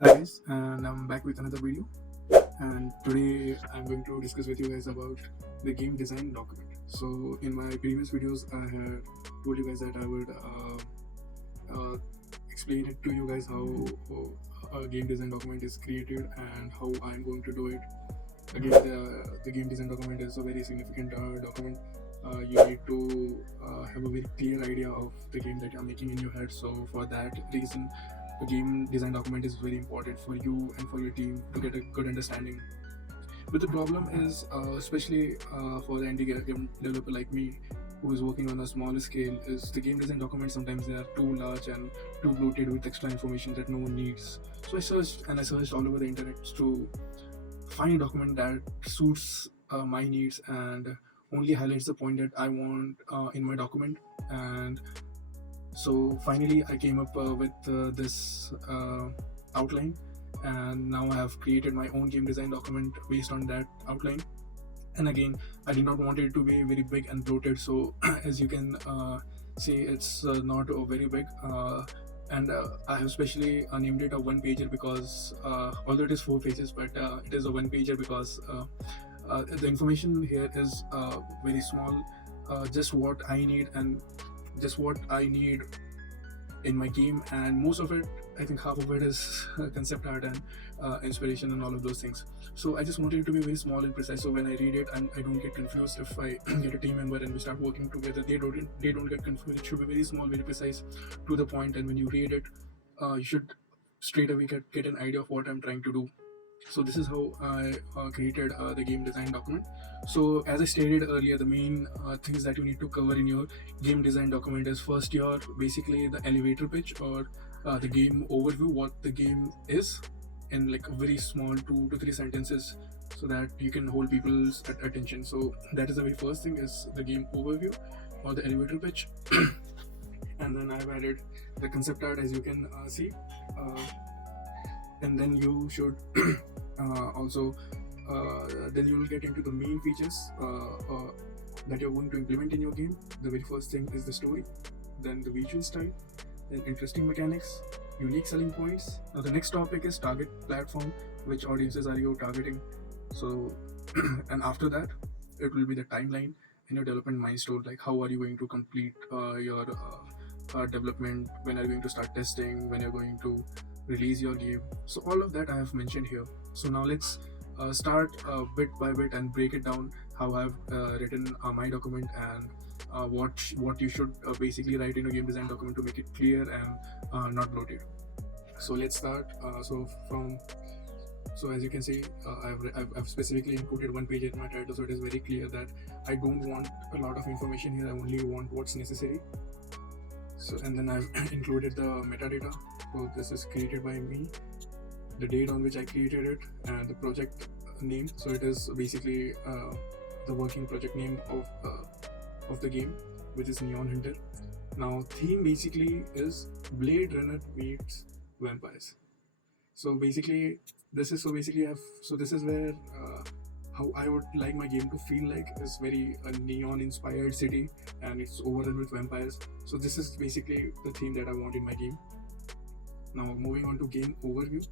Hi guys, and I'm back with another video. And today I'm going to discuss with you guys about the game design document. So in my previous videos, I had told you guys that I would explain it to you guys how a game design document is created and how I'm going to do it. Again, the game design document is a very significant document. You need to have a very clear idea of the game that you're making in your head. So for that reason, the game design document is very important for you and for your team to get a good understanding. But the problem is, especially for the indie game developer like me, who is working on a smaller scale, is the game design documents sometimes they are too large and too bloated with extra information that no one needs. So I searched all over the internet to find a document that suits my needs and only highlights the point that I want in my document. And so finally, I came up with this outline, and now I have created my own game design document based on that outline. And again, I did not want it to be very big and bloated, so as you can see, it's not very big. And I have specially named it a one pager because although it is 4 pages, but it is a one pager because the information here is very small, just what I need and just what I need in my game, and most of it, I think half of it is concept art and inspiration and all of those things. So I just wanted it to be very small and precise, so when I read it and I don't get confused. If I get a team member and we start working together, they don't get confused. It should be very small, very precise, to the point, and when you read it, you should straight away get an idea of what I'm trying to do. So this is how I created the game design document. So as I stated earlier, the main things that you need to cover in your game design document is first your basically the elevator pitch, or the game overview, what the game is, in like a very small 2 to 3 sentences, so that you can hold people's attention. So that is the very first thing, is the game overview or the elevator pitch. And then I've added the concept art, as you can see. And then you should also then you will get into the main features that you're going to implement in your game. The very first thing is the story, then the visual style, then interesting mechanics, unique selling points. Now the next topic is target platform, which audiences are you targeting. So and after that, it will be the timeline and your development milestone, like how are you going to complete your development, when are you going to start testing, when you're going to release your game. So all of that I have mentioned here. So now let's start bit by bit and break it down, how I've written my document, and what you should basically write in a game design document to make it clear and not bloated. So let's start. So as you can see, I've specifically included one page in my title, so it is very clear that I don't want a lot of information here. I only want what's necessary. So and then I've included the metadata. So this is created by me, the date on which I created it, and the project name. So it is basically the working project name of the game, which is Neon Hunter. Now theme basically is Blade Runner meets vampires. So basically this is this is where how I would like my game to feel like, is very a neon inspired city, and it's overrun with vampires. So this is basically the theme that I want in my game. Now moving on to game overview.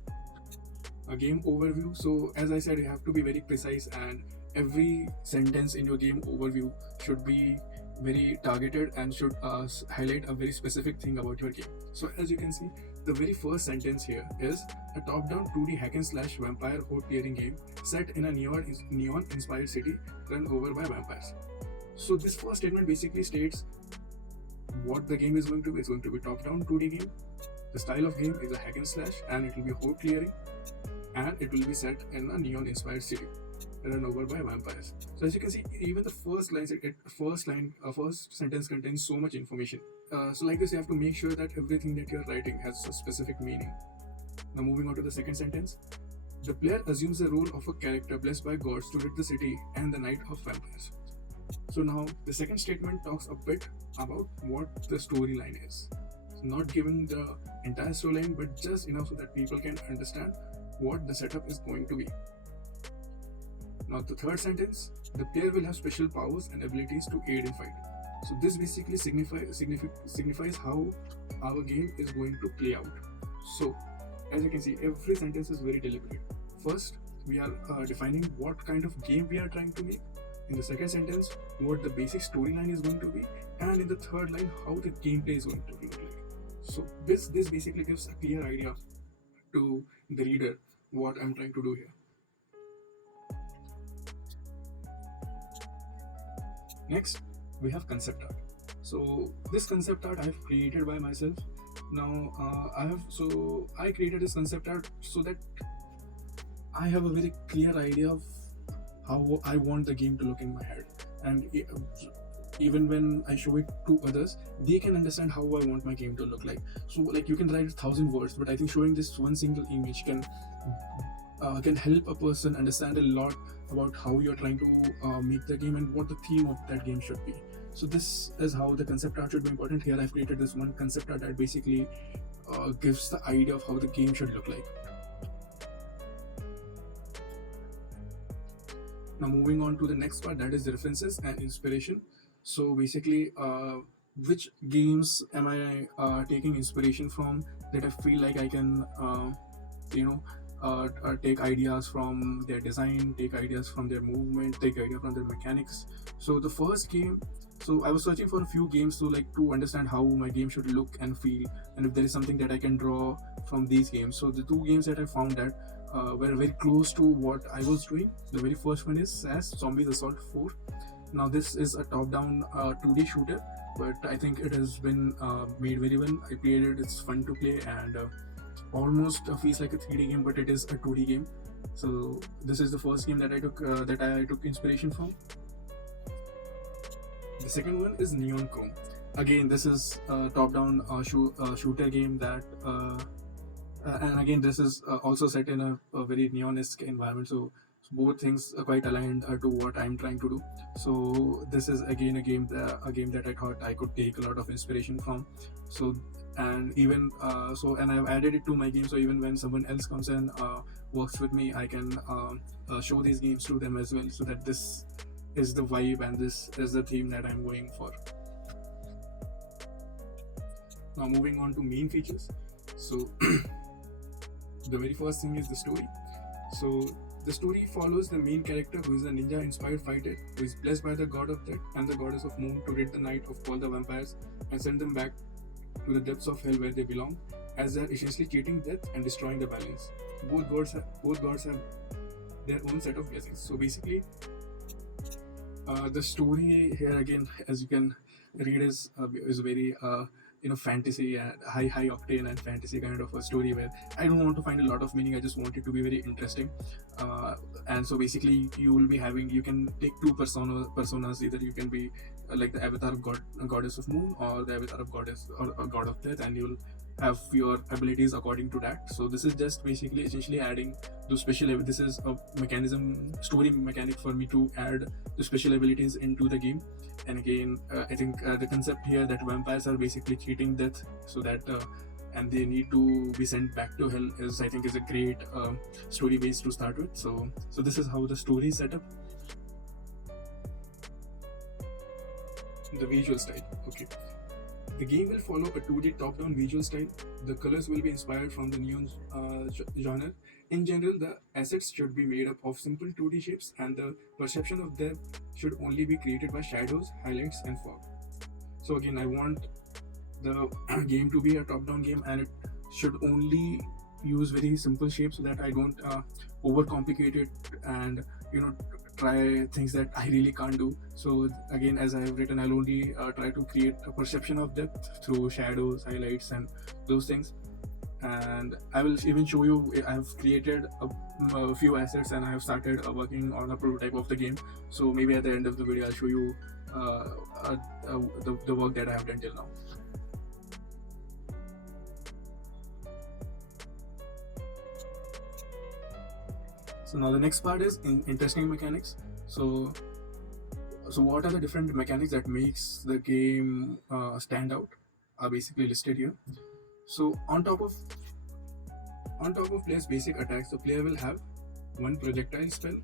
A game overview. So as I said, you have to be very precise, and every sentence in your game overview should be very targeted and should highlight a very specific thing about your game. So as you can see, the very first sentence here is a top-down 2D hack and slash vampire horde clearing game set in a neon inspired city run over by vampires. So this first statement basically states what the game is going to be. It's going to be top-down 2D game. The style of game is a hack and slash, and it will be horde clearing, and it will be set in a neon inspired city run over by vampires. So as you can see, even the first sentence contains so much information. So like this, you have to make sure that everything that you're writing has a specific meaning. Now moving on to the second sentence. The player assumes the role of a character blessed by gods to rid the city and the night of vampires. So now the second statement talks a bit about what the storyline is. So not giving the entire storyline, but just enough so that people can understand what the setup is going to be. Now the third sentence, the player will have special powers and abilities to aid in fight. So this basically signifies how our game is going to play out. So As you can see, every sentence is very deliberate. First, we are defining what kind of game we are trying to make. In the second sentence, what the basic storyline is going to be, and in the third line, how the gameplay is going to look like. So this basically gives a clear idea to the reader what I'm trying to do here. Next, we have concept art. So this concept art I have created by myself. Now I created this concept art so that I have a very clear idea of how I want the game to look in my head, and even when I show it to others, they can understand how I want my game to look like. So like you can write 1,000 words, but I think showing this one single image can help a person understand a lot about how you're trying to make the game and what the theme of that game should be. So this is how the concept art should be important. Here I've created this one concept art that basically gives the idea of how the game should look like. Now moving on to the next part, that is references and inspiration. So basically, which games am I taking inspiration from, that I feel like I can take ideas from their design, take ideas from their movement, take ideas from their mechanics. So the first game, so I was searching for a few games to understand how my game should look and feel, and if there is something that I can draw from these games. So the two games that I found that were very close to what I was doing. The very first one is SAS Zombies Assault 4. Now this is a top-down 2D shooter, but I think it has been made very well. I played it, it's fun to play, and almost feels like a 3D game, but it is a 2D game. So this is the first game that I took inspiration from. The second one is Neon Chrome. Again, this is a top-down shooter game that and again this is also set in a very neon-esque environment, so both things are quite aligned to what I'm trying to do. So this is again a game that I thought I could take a lot of inspiration from. So and even and I've added it to my game, so even when someone else comes and works with me, I can show these games to them as well, so that this is the vibe and this is the theme that I'm going for. Now moving on to main features. So the very first thing is the story. So the story follows the main character, who is a ninja-inspired fighter who is blessed by the god of death and the goddess of moon to rid the night of all the vampires and send them back to the depths of hell where they belong, as they are essentially cheating death and destroying the balance. Both gods have their own set of blessings. So basically, the story here again, as you can read, is very fantasy and high octane and fantasy kind of a story, where I don't want to find a lot of meaning. I just want it to be very interesting. And so basically, you can take two personas. Either you can be like the avatar of goddess of moon, or the avatar of goddess or god of death, and you'll have your abilities according to that. So this is just basically essentially adding the this is a story mechanic for me to add the special abilities into the game. And again, I think the concept here that vampires are basically cheating death, so that and they need to be sent back to hell, is I think is a great story base to start with. So this is how the story is set up. The visual style. Okay. The game will follow a 2D top-down visual style. The colors will be inspired from the neon genre. In general, the assets should be made up of simple 2D shapes, and the perception of them should only be created by shadows, highlights, and fog. So again, I want the game to be a top-down game, and it should only use very simple shapes, so that I don't overcomplicate it and try things that I really can't do. So again, as I have written, I'll only try to create a perception of depth through shadows, highlights, and those things. And I will even show you, I have created a few assets, and I have started working on a prototype of the game. So maybe at the end of the video, I'll show you the work that I have done till now. So now the next part is interesting mechanics. So what are the different mechanics that makes the game stand out are basically listed here. So on top of player's basic attacks, the player will have one projectile spell,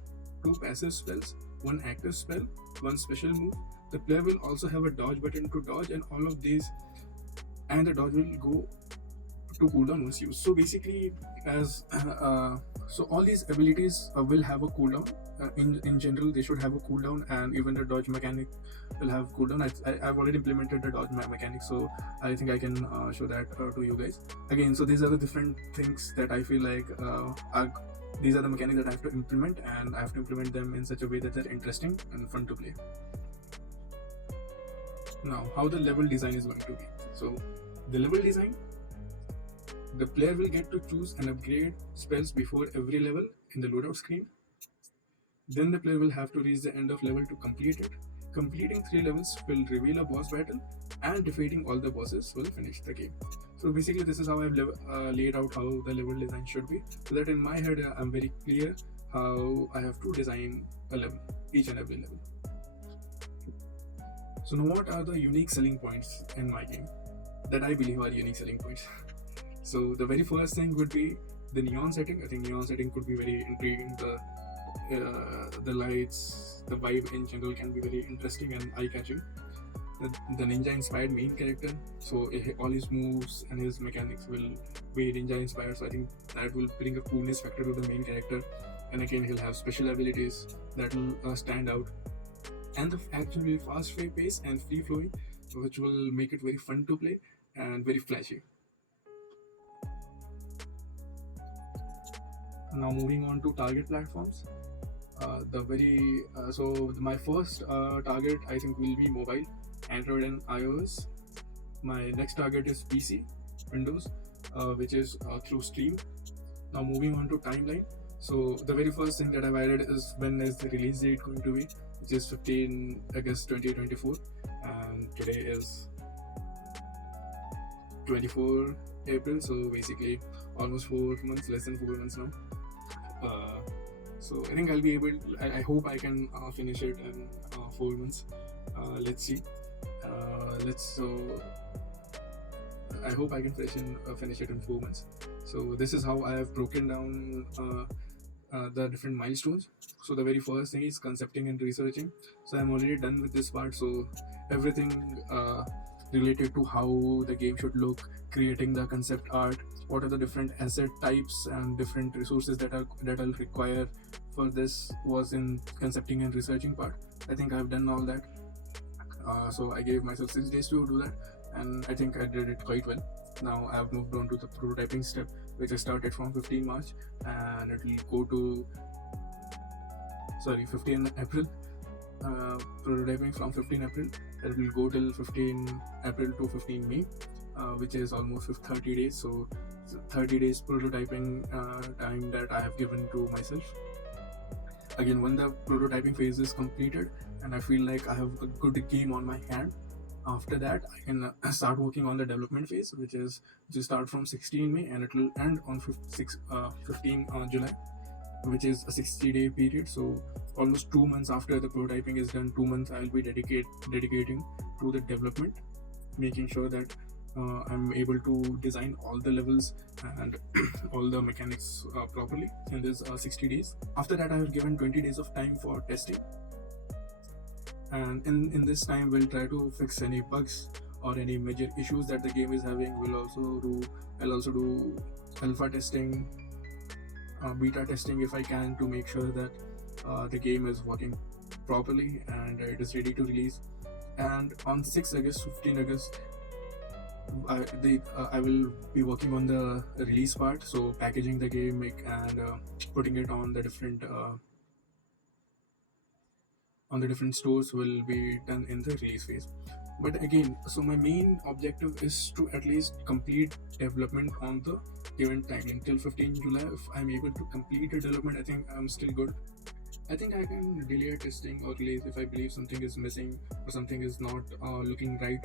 two passive spells, one active spell, one special move. The player will also have a dodge button to dodge, and all of these, and the dodge will go to cooldown once used. So basically, as so all these abilities will have a cooldown. In general, they should have a cooldown, and even the dodge mechanic will have cooldown. I've already implemented the dodge mechanic, so I think I can show that to you guys again. So these are the different things that I feel like these are the mechanics that I have to implement, and I have to implement them in such a way that they're interesting and fun to play. Now, how the level design is going to be. So the level design, the player will get to choose and upgrade spells before every level in the loadout screen. Then the player will have to reach the end of level to complete it. Completing 3 levels will reveal a boss battle, and defeating all the bosses will finish the game. So basically, this is how I've laid out how the level design should be, so that in my head I'm very clear how I have to design a level, each and every level. So now, what are the unique selling points in my game that I believe are unique selling points? So the very first thing would be the neon setting. I think neon setting could be very intriguing. The lights, the vibe in general can be very interesting and eye-catching. The ninja-inspired main character, so all his moves and his mechanics will be ninja-inspired. So I think that will bring a coolness factor to the main character. And again, he'll have special abilities that will stand out. And the action will be fast pace and free flowing, which will make it very fun to play and very flashy. Now moving on to target platforms. So my first target I think will be mobile, Android and iOS. My next target is PC, Windows, which is through Steam. Now moving on to timeline. So the very first thing that I've added is when is the release date going to be, which is 15 August 2024, and today is 24 April, so basically almost 4 months, less than 4 months now. So I think I'll be able, I hope I can finish it in 4 months. Let's see. I hope I can finish it in 4 months. So this is how I have broken down the different milestones. So the very first thing is concepting and researching. So I'm already done with this part. So everything related to how the game should look, creating the concept art, what are the different asset types and different resources that I'll require for this was in concepting and researching part. I think I've done all that. So I gave myself 6 days to do that, and I think I did it quite well. Now I've moved on to the prototyping step, which I started from 15 March and it will go to 15 April. Prototyping from 15 April, it will go till 15 April to 15 May, which is almost 30 days. So 30 days prototyping time that I have given to myself. Again, when the prototyping phase is completed and I feel like I have a good game on my hand, after that I can start working on the development phase, which start from 16 May and it will end on 15 July, which is a 60-day period. So almost 2 months after the prototyping is done, 2 months I'll be dedicating to the development, making sure that I'm able to design all the levels and all the mechanics properly in this 60 days. After that, I have given 20 days of time for testing, and in this time we'll try to fix any bugs or any major issues that the game is having. I'll also do alpha testing, beta testing if I can, to make sure that the game is working properly and it is ready to release. And on 6 August, 15 August, I will be working on the release part, so packaging the game and putting it on the different stores will be done in the release phase. But again, so my main objective is to at least complete development on the given time until 15 July. If I'm able to complete the development, I think I'm still good. I think I can delay testing or release if I believe something is missing or something is not looking right,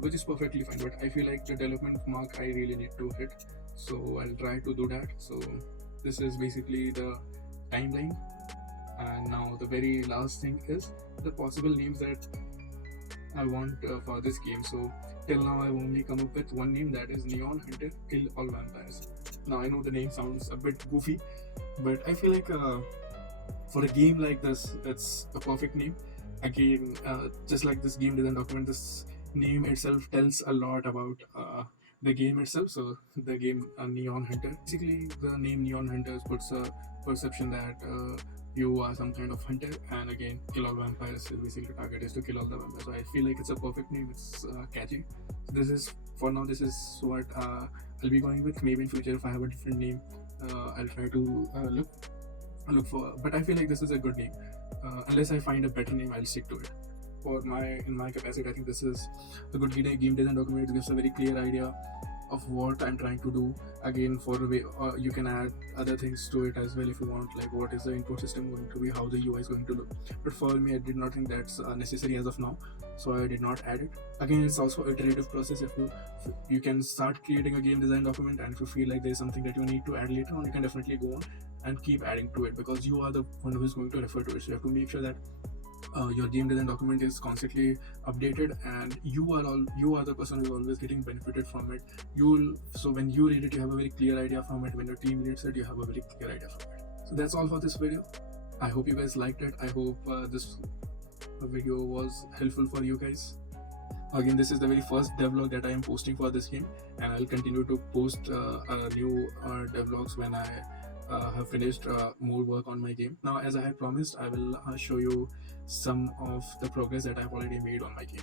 which is perfectly fine. But I feel like the development mark I really need to hit, so I'll try to do that. So this is basically the timeline. And now the very last thing is the possible names that I want for this game. So till now I've only come up with one name, that is Neon Hunter Kill All Vampires. Now I know the name sounds a bit goofy, but I feel like for a game like this, it's a perfect name. Again, just like this game design document, this name itself tells a lot about the game itself. So the game Neon Hunter. Basically, the name Neon Hunter puts a perception that you are some kind of hunter, and again, kill all vampires is basically the target is to kill all the vampires. So I feel like it's a perfect name. It's catchy. So this is for now. This is what I'll be going with. Maybe in future, if I have a different name, I'll try to look for. But I feel like this is a good name. Unless I find a better name, I'll stick to it. In my capacity, I think this is a good game design document. It gives a very clear idea of what I'm trying to do. Again, for a way, you can add other things to it as well if you want, like what is the input system going to be, how the UI is going to look. But for me, I did not think that's necessary as of now, so I did not add it. Again, it's also an iterative process. If you can start creating a game design document, and if you feel like there's something that you need to add later on, you can definitely go on and keep adding to it, because you are the one who is going to refer to it. So you have to make sure that your game design document is constantly updated, and you are the person who is always getting benefited from it. So when you read it, you have a very clear idea from it. When your team reads it, you have a very clear idea from it. So that's all for this video. I hope you guys liked it. I hope this video was helpful for you guys. Again, this is the very first devlog that I am posting for this game, and I'll continue to post new devlogs when I have finished more work on my game. Now, as I had promised, I will show you some of the progress that I've already made on my game.